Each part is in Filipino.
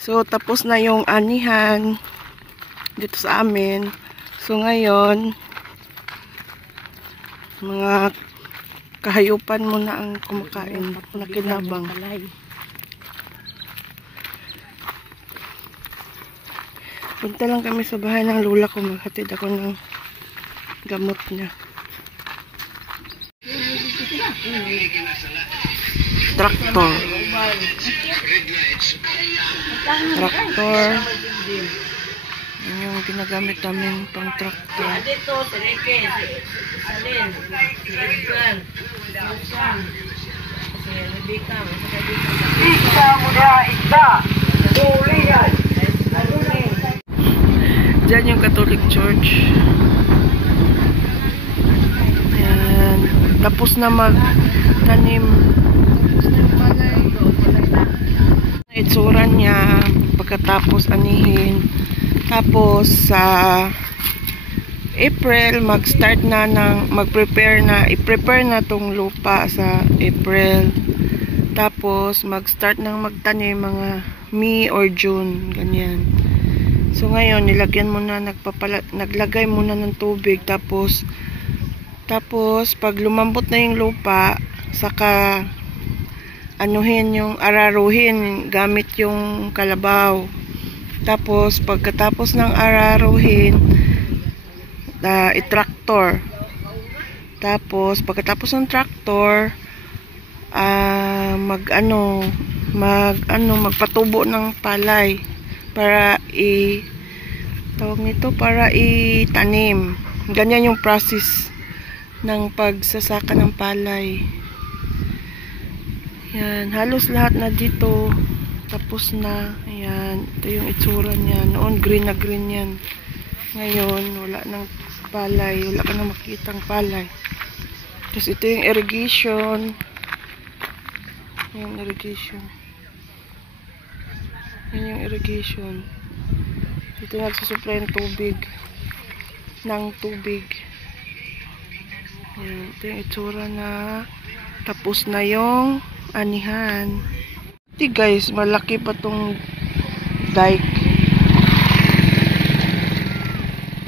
So, tapos na yung anihan dito sa amin. So, ngayon, mga kahayupan muna ang kumakain na kinabang. Punta lang kami sa bahay ng lula ko. Maghatid ako ng gamot niya. Traktor. Traktor. Yan yung ginagamit namin pang traktor. Diyan yung Catholic Church. Yan. Tapos na magtanim. Itsura niya pagkatapos anihin. Tapos sa April mag-start na ng i-prepare na tong lupa sa April. Tapos mag-start ng magtanim mga May or June, ganyan. So ngayon nilagyan muna naglagay muna ng tubig tapos pag lumambot na yung lupa saka anuhin yung araruhin gamit yung kalabaw. Tapos pagkatapos ng araruhin i-tractor. Tapos pagkatapos ng tractor magpatubo ng palay para itanim. Ganyan yung process ng pagsasaka ng palay. Yan, halos lahat na dito tapos na. Ayan, ito yung itsura niya. Noon green na green yan. Ngayon wala nang palay, wala ka nang makitang palay. Tapos ito yung irrigation. Yung irrigation. Yan yung irrigation. Dito nagsusupply ng tubig. Yan, ito yung itsura na tapos na yung anihan. Ito guys, malaki pa tong dike.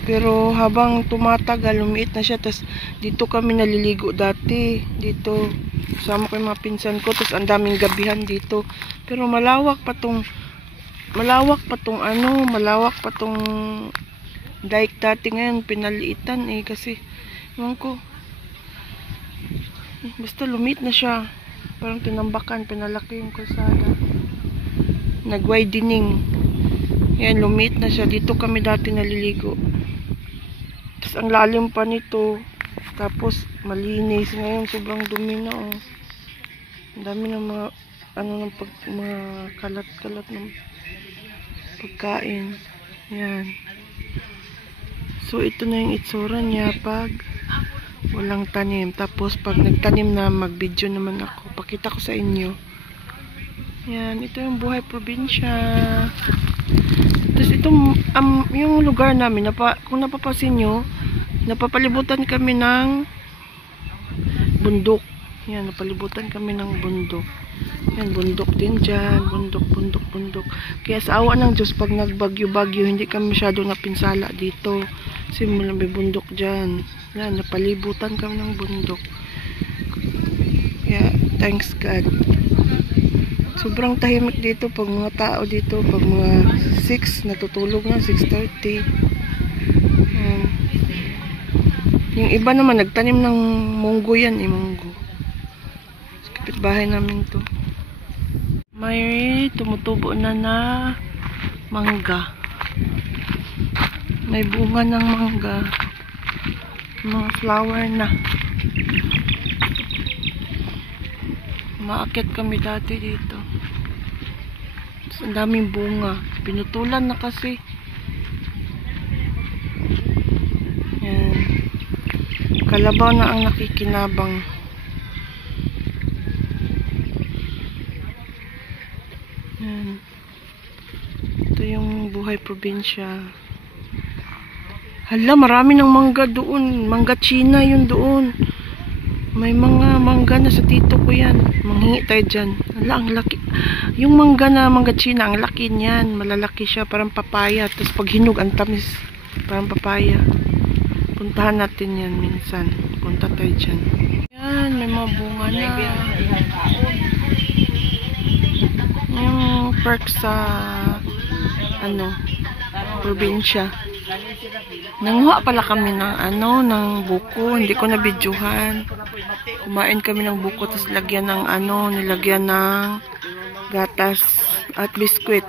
Pero habang tumatagal, lumiit na siya. Tapos dito kami naliligo dati. Dito, sama ko yung mga pinsan ko. Tapos ang daming gabihan dito. Pero malawak pa tong dike dati. Ngayon pinaliitan kasi ewan ko, basta lumit na siya, parang tinambakan, pinalaki yung kalsada, nag-widening. Yan, lumit na siya. Dito kami dati naliligo. Tapos ang lalim pa nito, tapos malinis. Ngayon sobrang dumi na ang dami ng mga mga kalat-kalat ng pagkain. Yan. So ito na yung itsura niya pag walang tanim. Tapos pag nagtanim na, mag-video naman ako. Pakita ko sa inyo. Yan, ito yung buhay probinsya. Tapos itong yung lugar namin, kung napapasin nyo, napapalibutan kami ng bundok. Yan, napalibutan kami ng bundok. Yan, bundok din dyan. Bundok. Kaya sa awa ng Diyos, pag nagbagyo-bagyo, hindi kami masyado napinsala dito. Kasi may bundok dyan. Yan, napalibutan kami ng bundok. Kaya, thanks God. Sobrang tahimik dito pag mga tao dito. Pag mga 6, natutulog na, 6:30. Yung iba naman, nagtanim ng munggo yan, munggo. Kapitbahay namin to. May tumutubo na mangga. May bunga ng mangga. Mga flower na. Maakyat kami dati dito. Ang daming bunga. Pinutulan na kasi. Yan. Kalabaw na ang nakikinabang. Yan. Ito yung buhay probinsya. Hala, marami ng mangga doon. Mangga China yun doon. May mga mangga na sa tito ko yan. Manghingi tayo dyan. Ala, ang laki. Yung mangga na mangga China, ang laki niyan. Malalaki siya, parang papaya. Tapos pag hinog, ang tamis. Parang papaya. Puntahan natin yan minsan. Punta tayo dyan. Yan, may mga bunga na. Yung park sa probinsya. Nanguha pala kami ng ng buko. Hindi ko nabidyuhan. Kumain kami ng buko, tapos lagyan ng nilagyan ng gatas at biskwit.